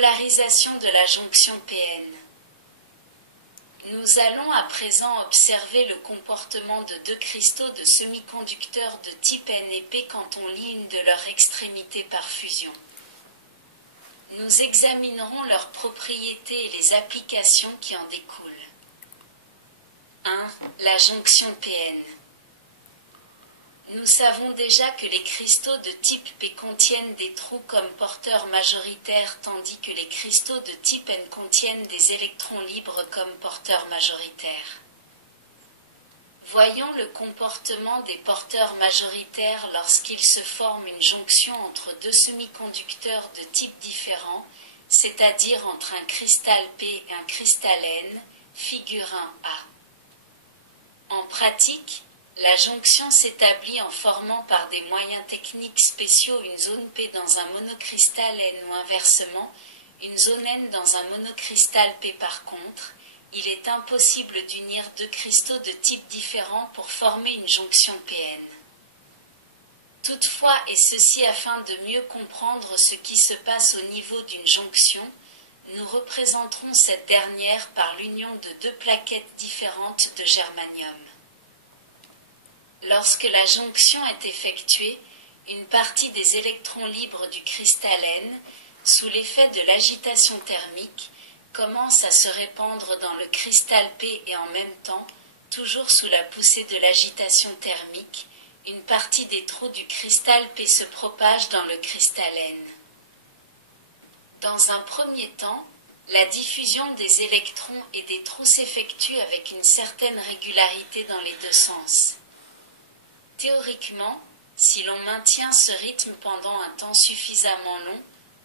Polarisation de la jonction Pn. Nous allons à présent observer le comportement de deux cristaux de semi-conducteurs de type N et P quand on lie une de leurs extrémités par fusion. Nous examinerons leurs propriétés et les applications qui en découlent. 1. La jonction Pn. Nous savons déjà que les cristaux de type P contiennent des trous comme porteurs majoritaires tandis que les cristaux de type N contiennent des électrons libres comme porteurs majoritaires. Voyons le comportement des porteurs majoritaires lorsqu'il se forme une jonction entre deux semi-conducteurs de type différent, c'est-à-dire entre un cristal P et un cristal N, figure 1a. En pratique, la jonction s'établit en formant par des moyens techniques spéciaux une zone P dans un monocristal N ou inversement, une zone N dans un monocristal P. Par contre, il est impossible d'unir deux cristaux de types différents pour former une jonction Pn. Toutefois, et ceci afin de mieux comprendre ce qui se passe au niveau d'une jonction, nous représenterons cette dernière par l'union de deux plaquettes différentes de germanium. Lorsque la jonction est effectuée, une partie des électrons libres du cristal N, sous l'effet de l'agitation thermique, commence à se répandre dans le cristal P et en même temps, toujours sous la poussée de l'agitation thermique, une partie des trous du cristal P se propage dans le cristal N. Dans un premier temps, la diffusion des électrons et des trous s'effectue avec une certaine régularité dans les deux sens. Théoriquement, si l'on maintient ce rythme pendant un temps suffisamment long,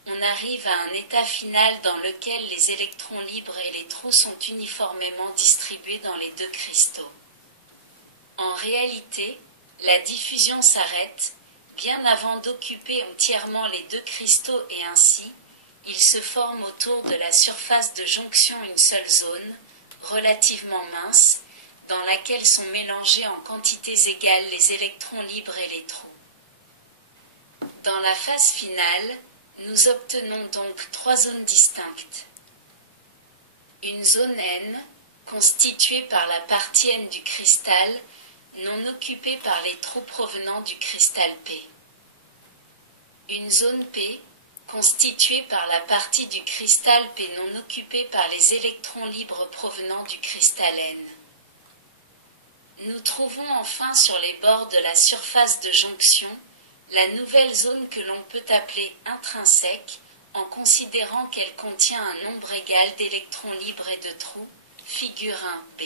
on arrive à un état final dans lequel les électrons libres et les trous sont uniformément distribués dans les deux cristaux. En réalité, la diffusion s'arrête, bien avant d'occuper entièrement les deux cristaux et ainsi, il se forme autour de la surface de jonction une seule zone, relativement mince, dans laquelle sont mélangés en quantités égales les électrons libres et les trous. Dans la phase finale, nous obtenons donc trois zones distinctes. Une zone N, constituée par la partie N du cristal, non occupée par les trous provenant du cristal P. Une zone P, constituée par la partie du cristal P non occupée par les électrons libres provenant du cristal N. Nous trouvons enfin sur les bords de la surface de jonction la nouvelle zone que l'on peut appeler intrinsèque en considérant qu'elle contient un nombre égal d'électrons libres et de trous, figure 1b.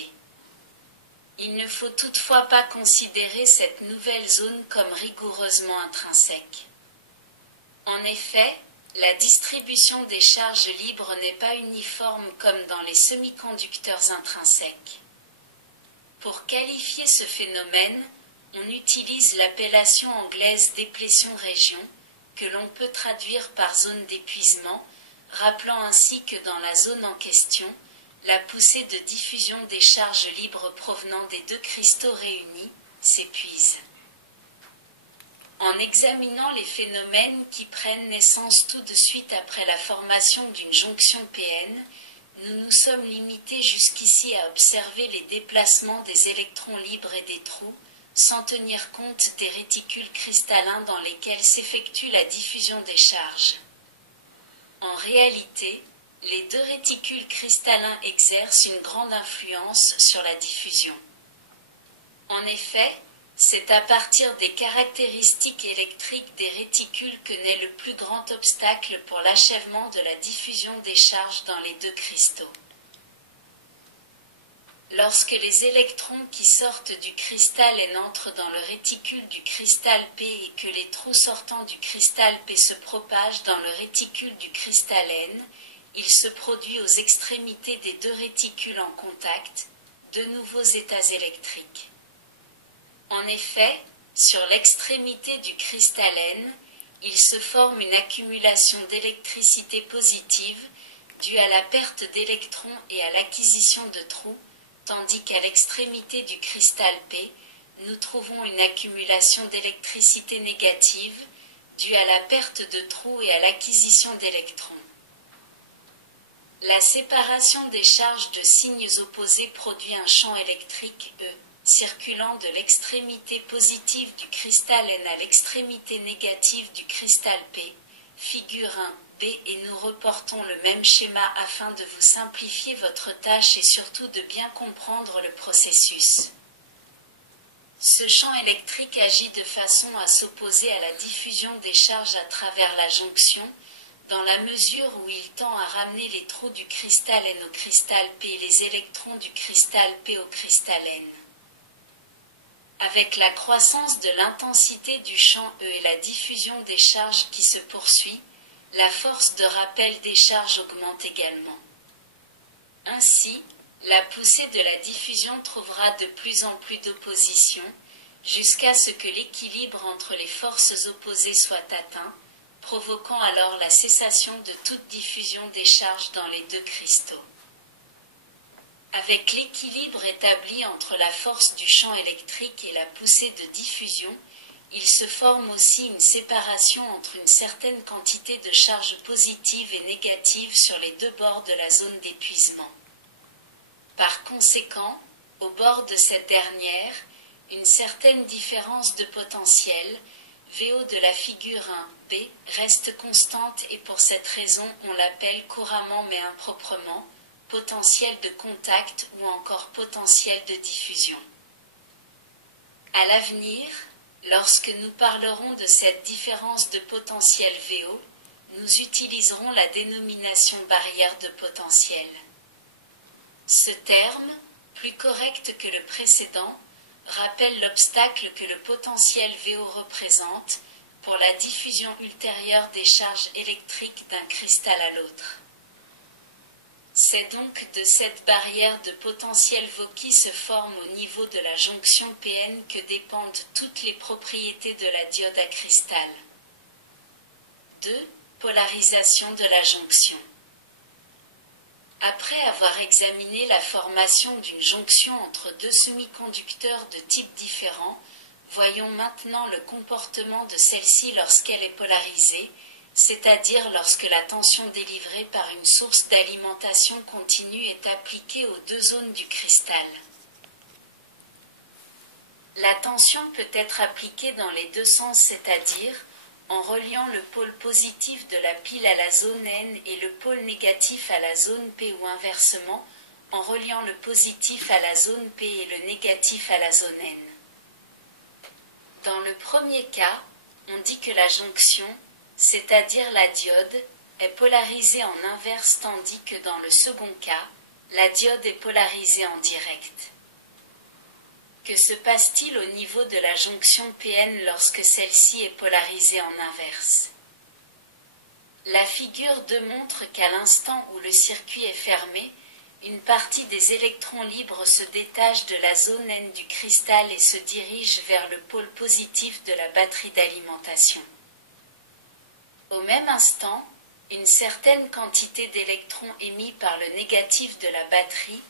Il ne faut toutefois pas considérer cette nouvelle zone comme rigoureusement intrinsèque. En effet, la distribution des charges libres n'est pas uniforme comme dans les semi-conducteurs intrinsèques. Pour qualifier ce phénomène, on utilise l'appellation anglaise déplétion région, que l'on peut traduire par zone d'épuisement, rappelant ainsi que dans la zone en question, la poussée de diffusion des charges libres provenant des deux cristaux réunis s'épuise. En examinant les phénomènes qui prennent naissance tout de suite après la formation d'une jonction Pn, nous nous sommes limités jusqu'ici à observer les déplacements des électrons libres et des trous, sans tenir compte des réticules cristallins dans lesquels s'effectue la diffusion des charges. En réalité, les deux réticules cristallins exercent une grande influence sur la diffusion. En effet, c'est à partir des caractéristiques électriques des réticules que naît le plus grand obstacle pour l'achèvement de la diffusion des charges dans les deux cristaux. Lorsque les électrons qui sortent du cristal N entrent dans le réticule du cristal P et que les trous sortant du cristal P se propagent dans le réticule du cristal N, il se produit aux extrémités des deux réticules en contact, de nouveaux états électriques. En effet, sur l'extrémité du cristal N, il se forme une accumulation d'électricité positive due à la perte d'électrons et à l'acquisition de trous, tandis qu'à l'extrémité du cristal P, nous trouvons une accumulation d'électricité négative due à la perte de trous et à l'acquisition d'électrons. La séparation des charges de signes opposés produit un champ électrique E, circulant de l'extrémité positive du cristal N à l'extrémité négative du cristal P, figure 1b, et nous reportons le même schéma afin de vous simplifier votre tâche et surtout de bien comprendre le processus. Ce champ électrique agit de façon à s'opposer à la diffusion des charges à travers la jonction, dans la mesure où il tend à ramener les trous du cristal N au cristal P et les électrons du cristal P au cristal N. Avec la croissance de l'intensité du champ E et la diffusion des charges qui se poursuit, la force de rappel des charges augmente également. Ainsi, la poussée de la diffusion trouvera de plus en plus d'opposition, jusqu'à ce que l'équilibre entre les forces opposées soit atteint, provoquant alors la cessation de toute diffusion des charges dans les deux cristaux. Avec l'équilibre établi entre la force du champ électrique et la poussée de diffusion, il se forme aussi une séparation entre une certaine quantité de charges positives et négatives sur les deux bords de la zone d'épuisement. Par conséquent, au bord de cette dernière, une certaine différence de potentiel, VO de la figure 1b, reste constante et pour cette raison on l'appelle couramment mais improprement potentiel de contact ou encore potentiel de diffusion. À l'avenir, lorsque nous parlerons de cette différence de potentiel VO, nous utiliserons la dénomination barrière de potentiel. Ce terme, plus correct que le précédent, rappelle l'obstacle que le potentiel VO représente pour la diffusion ultérieure des charges électriques d'un cristal à l'autre. C'est donc de cette barrière de potentiel VO qui se forme au niveau de la jonction PN que dépendent toutes les propriétés de la diode à cristal. 2. Polarisation de la jonction. Après avoir examiné la formation d'une jonction entre deux semi-conducteurs de types différents, voyons maintenant le comportement de celle-ci lorsqu'elle est polarisée, c'est-à-dire lorsque la tension délivrée par une source d'alimentation continue est appliquée aux deux zones du cristal. La tension peut être appliquée dans les deux sens, c'est-à-dire en reliant le pôle positif de la pile à la zone N et le pôle négatif à la zone P ou inversement, en reliant le positif à la zone P et le négatif à la zone N. Dans le premier cas, on dit que la jonction, c'est-à-dire la diode, est polarisée en inverse tandis que dans le second cas, la diode est polarisée en direct. Que se passe-t-il au niveau de la jonction PN lorsque celle-ci est polarisée en inverse? La figure 2 montre qu'à l'instant où le circuit est fermé, une partie des électrons libres se détache de la zone N du cristal et se dirige vers le pôle positif de la batterie d'alimentation. Au même instant, une certaine quantité d'électrons émis par le négatif de la batterie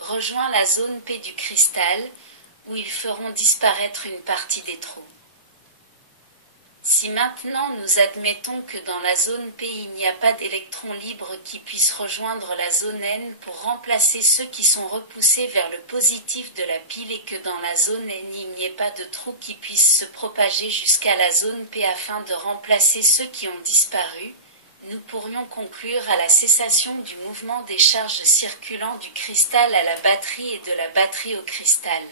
rejoint la zone P du cristal, où ils feront disparaître une partie des trous. Si maintenant nous admettons que dans la zone P il n'y a pas d'électrons libres qui puissent rejoindre la zone N pour remplacer ceux qui sont repoussés vers le positif de la pile et que dans la zone N il n'y ait pas de trous qui puissent se propager jusqu'à la zone P afin de remplacer ceux qui ont disparu, nous pourrions conclure à la cessation du mouvement des charges circulant du cristal à la batterie et de la batterie au cristal.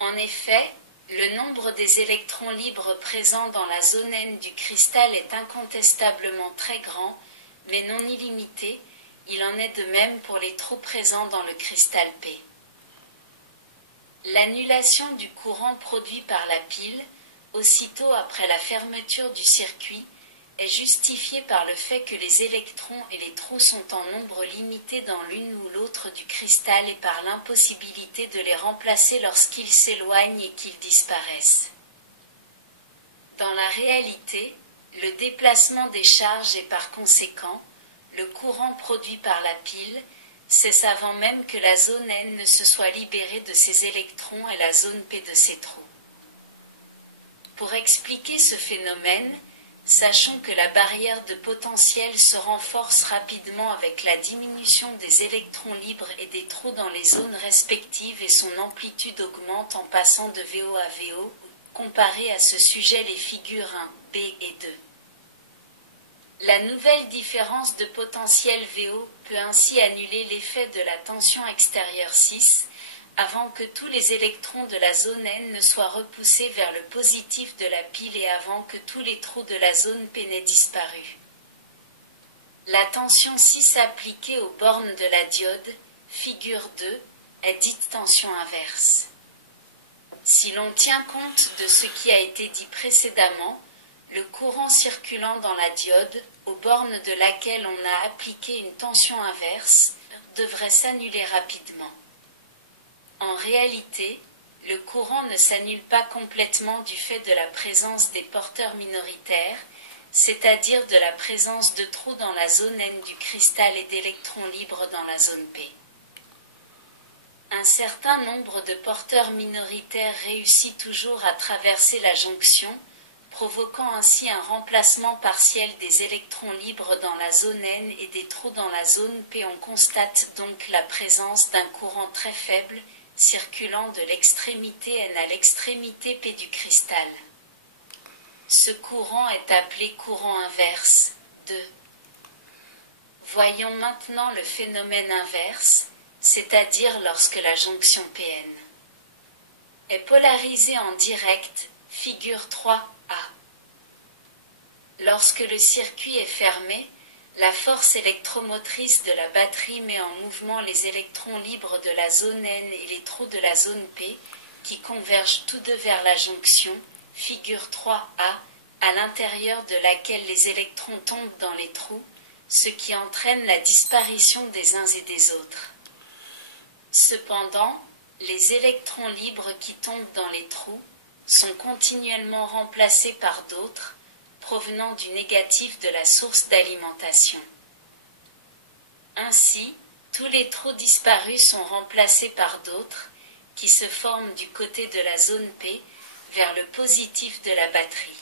En effet, le nombre des électrons libres présents dans la zone N du cristal est incontestablement très grand, mais non illimité, il en est de même pour les trous présents dans le cristal P. L'annulation du courant produit par la pile, aussitôt après la fermeture du circuit, est justifiée par le fait que les électrons et les trous sont en nombre limité dans l'une ou l'autre du cristal et par l'impossibilité de les remplacer lorsqu'ils s'éloignent et qu'ils disparaissent. Dans la réalité, le déplacement des charges et par conséquent, le courant produit par la pile, cesse avant même que la zone N ne se soit libérée de ses électrons et la zone P de ses trous. Pour expliquer ce phénomène, sachons que la barrière de potentiel se renforce rapidement avec la diminution des électrons libres et des trous dans les zones respectives et son amplitude augmente en passant de VO à VO. Comparé à ce sujet les figures 1, B et 2. La nouvelle différence de potentiel VO peut ainsi annuler l'effet de la tension extérieure 6, avant que tous les électrons de la zone N ne soient repoussés vers le positif de la pile et avant que tous les trous de la zone P n'aient disparu. La tension 6 appliquée aux bornes de la diode, figure 2, est dite tension inverse. Si l'on tient compte de ce qui a été dit précédemment, le courant circulant dans la diode, aux bornes de laquelle on a appliqué une tension inverse, devrait s'annuler rapidement. En réalité, le courant ne s'annule pas complètement du fait de la présence des porteurs minoritaires, c'est-à-dire de la présence de trous dans la zone N du cristal et d'électrons libres dans la zone P. Un certain nombre de porteurs minoritaires réussit toujours à traverser la jonction, provoquant ainsi un remplacement partiel des électrons libres dans la zone N et des trous dans la zone P. On constate donc la présence d'un courant très faible, circulant de l'extrémité N à l'extrémité P du cristal. Ce courant est appelé courant inverse. 2. Voyons maintenant le phénomène inverse, c'est-à-dire lorsque la jonction Pn est polarisée en direct, figure 3a. Lorsque le circuit est fermé, la force électromotrice de la batterie met en mouvement les électrons libres de la zone N et les trous de la zone P, qui convergent tous deux vers la jonction, figure 3a, à l'intérieur de laquelle les électrons tombent dans les trous, ce qui entraîne la disparition des uns et des autres. Cependant, les électrons libres qui tombent dans les trous sont continuellement remplacés par d'autres, provenant du négatif de la source d'alimentation. Ainsi, tous les trous disparus sont remplacés par d'autres, qui se forment du côté de la zone P, vers le positif de la batterie.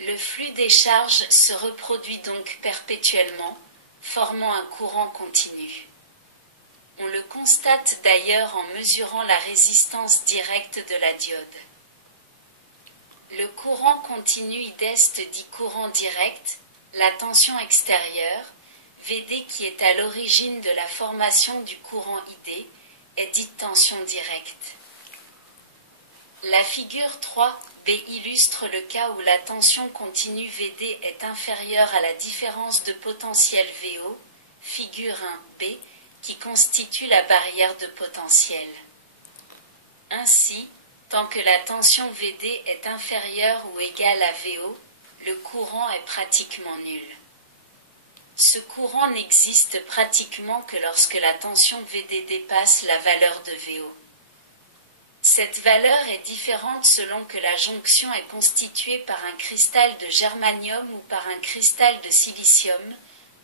Le flux des charges se reproduit donc perpétuellement, formant un courant continu. On le constate d'ailleurs en mesurant la résistance directe de la diode. Le courant continu IDEST dit courant direct, la tension extérieure, VD qui est à l'origine de la formation du courant ID, est dite tension directe. La figure 3b illustre le cas où la tension continue VD est inférieure à la différence de potentiel VO, figure 1b, qui constitue la barrière de potentiel. Ainsi, tant que la tension VD est inférieure ou égale à VO, le courant est pratiquement nul. Ce courant n'existe pratiquement que lorsque la tension VD dépasse la valeur de VO. Cette valeur est différente selon que la jonction est constituée par un cristal de germanium ou par un cristal de silicium.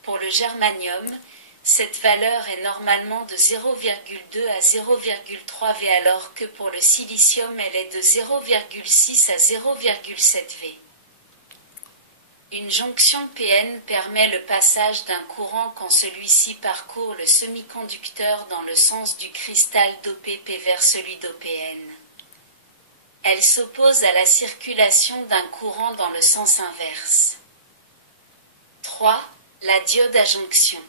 Pour le germanium, cette valeur est normalement de 0,2 à 0,3 V alors que pour le silicium elle est de 0,6 à 0,7 V. Une jonction PN permet le passage d'un courant quand celui-ci parcourt le semi-conducteur dans le sens du cristal dopé P vers celui d'OPN. Elle s'oppose à la circulation d'un courant dans le sens inverse. 3. La diode à jonction.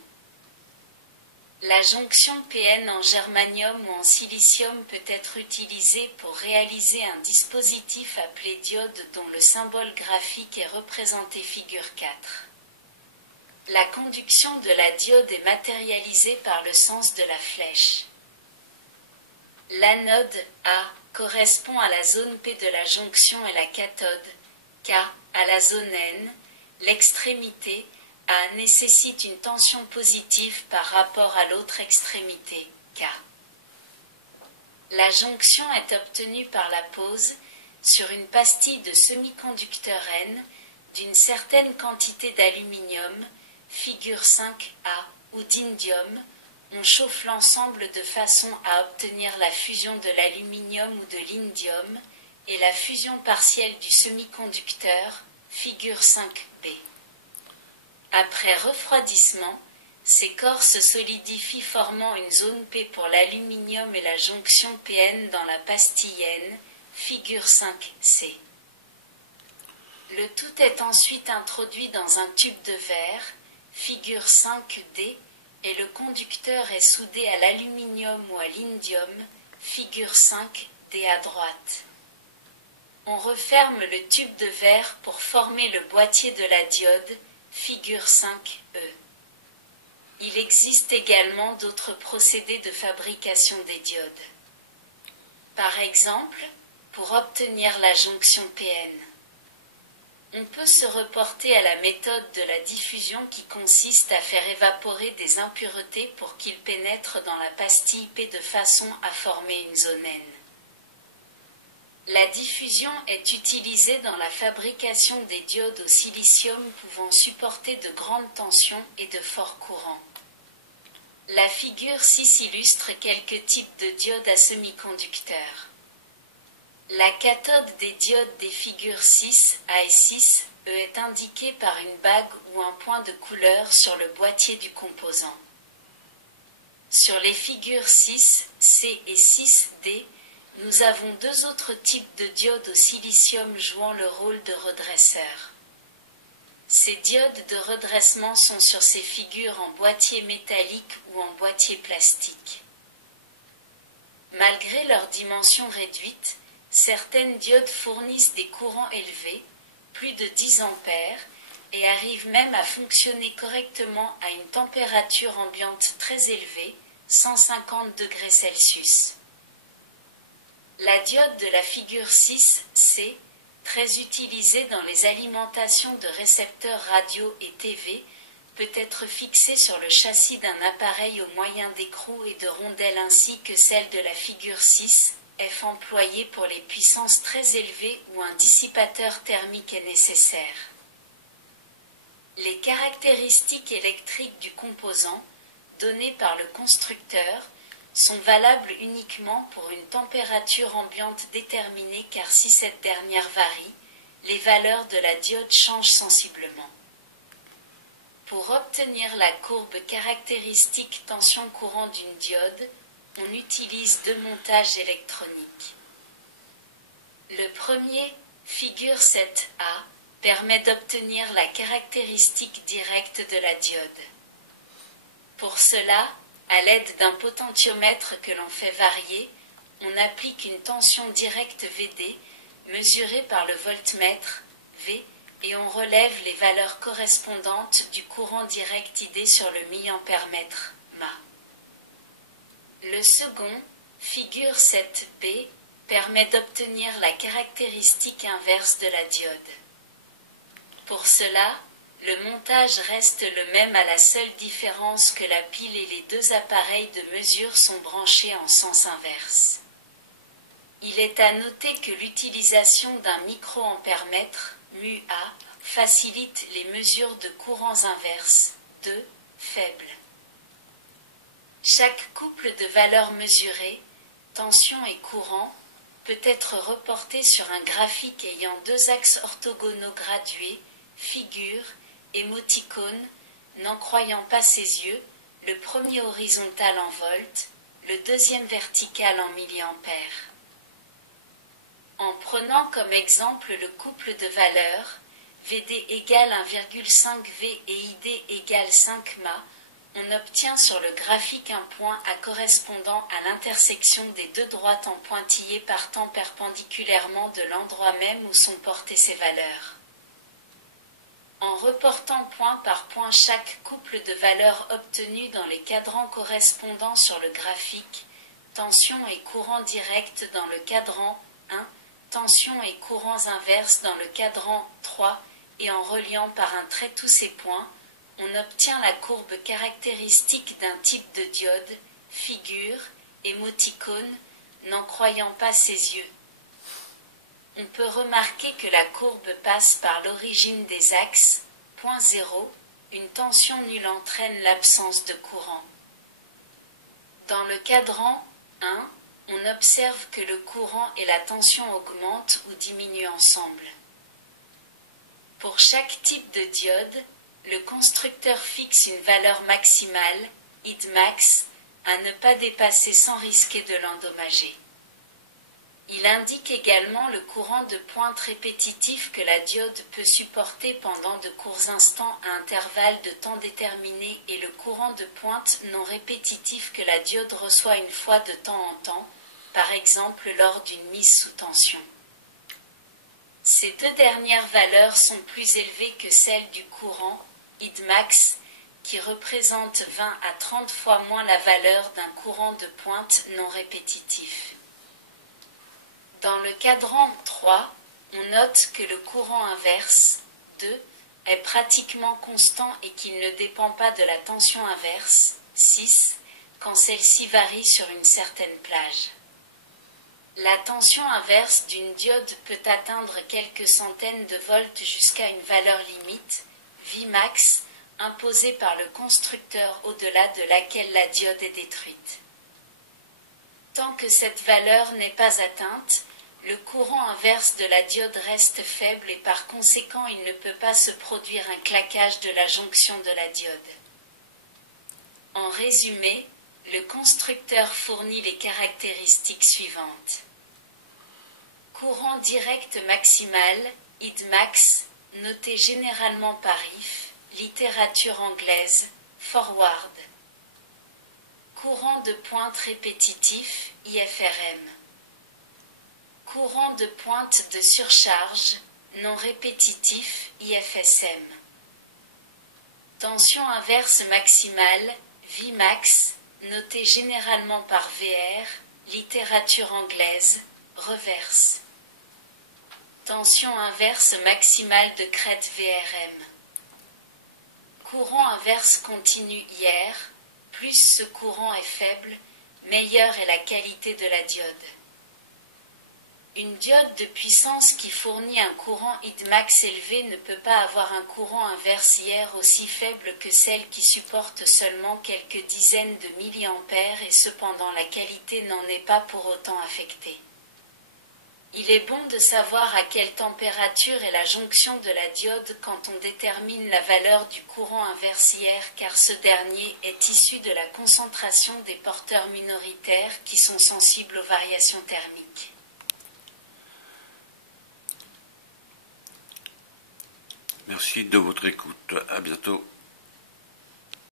La jonction PN en germanium ou en silicium peut être utilisée pour réaliser un dispositif appelé diode dont le symbole graphique est représenté figure 4. La conduction de la diode est matérialisée par le sens de la flèche. L'anode A correspond à la zone P de la jonction et la cathode K à la zone N. L'extrémité A nécessite une tension positive par rapport à l'autre extrémité, K. La jonction est obtenue par la pose, sur une pastille de semi-conducteur N, d'une certaine quantité d'aluminium, figure 5A, ou d'indium. On chauffe l'ensemble de façon à obtenir la fusion de l'aluminium ou de l'indium, et la fusion partielle du semi-conducteur, figure 5b. Après refroidissement, ces corps se solidifient formant une zone P pour l'aluminium et la jonction PN dans la pastille N, figure 5c. Le tout est ensuite introduit dans un tube de verre, figure 5d, et le conducteur est soudé à l'aluminium ou à l'indium, figure 5d à droite. On referme le tube de verre pour former le boîtier de la diode, figure 5e. Il existe également d'autres procédés de fabrication des diodes. Par exemple, pour obtenir la jonction PN. On peut se reporter à la méthode de la diffusion qui consiste à faire évaporer des impuretés pour qu'ils pénètrent dans la pastille P de façon à former une zone N. La diffusion est utilisée dans la fabrication des diodes au silicium pouvant supporter de grandes tensions et de forts courants. La figure 6 illustre quelques types de diodes à semi-conducteurs. La cathode des diodes des figures 6 A et 6E est indiquée par une bague ou un point de couleur sur le boîtier du composant. Sur les figures 6C et 6D, nous avons deux autres types de diodes au silicium jouant le rôle de redresseurs. Ces diodes de redressement sont sur ces figures en boîtier métallique ou en boîtier plastique. Malgré leur dimension réduite, certaines diodes fournissent des courants élevés, plus de 10 ampères, et arrivent même à fonctionner correctement à une température ambiante très élevée, 150 degrés Celsius. La diode de la figure 6C, très utilisée dans les alimentations de récepteurs radio et TV, peut être fixée sur le châssis d'un appareil au moyen d'écrous et de rondelles ainsi que celle de la figure 6F employée pour les puissances très élevées où un dissipateur thermique est nécessaire. Les caractéristiques électriques du composant, données par le constructeur, sont valables uniquement pour une température ambiante déterminée car si cette dernière varie, les valeurs de la diode changent sensiblement. Pour obtenir la courbe caractéristique tension-courant d'une diode, on utilise deux montages électroniques. Le premier, figure 7A, permet d'obtenir la caractéristique directe de la diode. Pour cela, à l'aide d'un potentiomètre que l'on fait varier, on applique une tension directe VD, mesurée par le voltmètre V, et on relève les valeurs correspondantes du courant direct ID sur le milliampère-mètre mA. Le second, figure 7B, permet d'obtenir la caractéristique inverse de la diode. Pour cela, le montage reste le même à la seule différence que la pile et les deux appareils de mesure sont branchés en sens inverse. Il est à noter que l'utilisation d'un microampère-mètre, μA, facilite les mesures de courants inverses, faibles. Chaque couple de valeurs mesurées, tension et courant, peut être reporté sur un graphique ayant deux axes orthogonaux gradués, figure, émoticône, n'en croyant pas ses yeux, le premier horizontal en volts, le deuxième vertical en milliampères. En prenant comme exemple le couple de valeurs, VD égale 1,5 V et ID égale 5 mA, on obtient sur le graphique un point A correspondant à l'intersection des deux droites en pointillés partant perpendiculairement de l'endroit même où sont portées ces valeurs. En reportant point par point chaque couple de valeurs obtenues dans les cadrans correspondants sur le graphique, tension et courant direct dans le cadran 1, tension et courants inverses dans le cadran 3, et en reliant par un trait tous ces points, on obtient la courbe caractéristique d'un type de diode, figure, émoticône, n'en croyant pas ses yeux. On peut remarquer que la courbe passe par l'origine des axes, point 0, une tension nulle entraîne l'absence de courant. Dans le cadran 1, on observe que le courant et la tension augmentent ou diminuent ensemble. Pour chaque type de diode, le constructeur fixe une valeur maximale, Idmax, à ne pas dépasser sans risquer de l'endommager. Il indique également le courant de pointe répétitif que la diode peut supporter pendant de courts instants à intervalles de temps déterminés et le courant de pointe non répétitif que la diode reçoit une fois de temps en temps, par exemple lors d'une mise sous tension. Ces deux dernières valeurs sont plus élevées que celles du courant, Idmax, qui représente 20 à 30 fois moins la valeur d'un courant de pointe non répétitif. Dans le cadran 3, on note que le courant inverse, 2, est pratiquement constant et qu'il ne dépend pas de la tension inverse, 6, quand celle-ci varie sur une certaine plage. La tension inverse d'une diode peut atteindre quelques centaines de volts jusqu'à une valeur limite, Vmax, imposée par le constructeur au-delà de laquelle la diode est détruite. Tant que cette valeur n'est pas atteinte, le courant inverse de la diode reste faible et par conséquent il ne peut pas se produire un claquage de la jonction de la diode. En résumé, le constructeur fournit les caractéristiques suivantes. Courant direct maximal, Idmax, noté généralement par if, littérature anglaise, forward. Courant de pointe répétitif, IFRM. Courant de pointe de surcharge, non répétitif, IFSM. Tension inverse maximale, Vmax, noté généralement par VR, littérature anglaise, reverse. Tension inverse maximale de crête VRM. Courant inverse continu IR, plus ce courant est faible, meilleure est la qualité de la diode. Une diode de puissance qui fournit un courant Idmax élevé ne peut pas avoir un courant inverse IR aussi faible que celle qui supporte seulement quelques dizaines de milliampères et cependant la qualité n'en est pas pour autant affectée. Il est bon de savoir à quelle température est la jonction de la diode quand on détermine la valeur du courant inverse IR car ce dernier est issu de la concentration des porteurs minoritaires qui sont sensibles aux variations thermiques. Merci de votre écoute. À bientôt.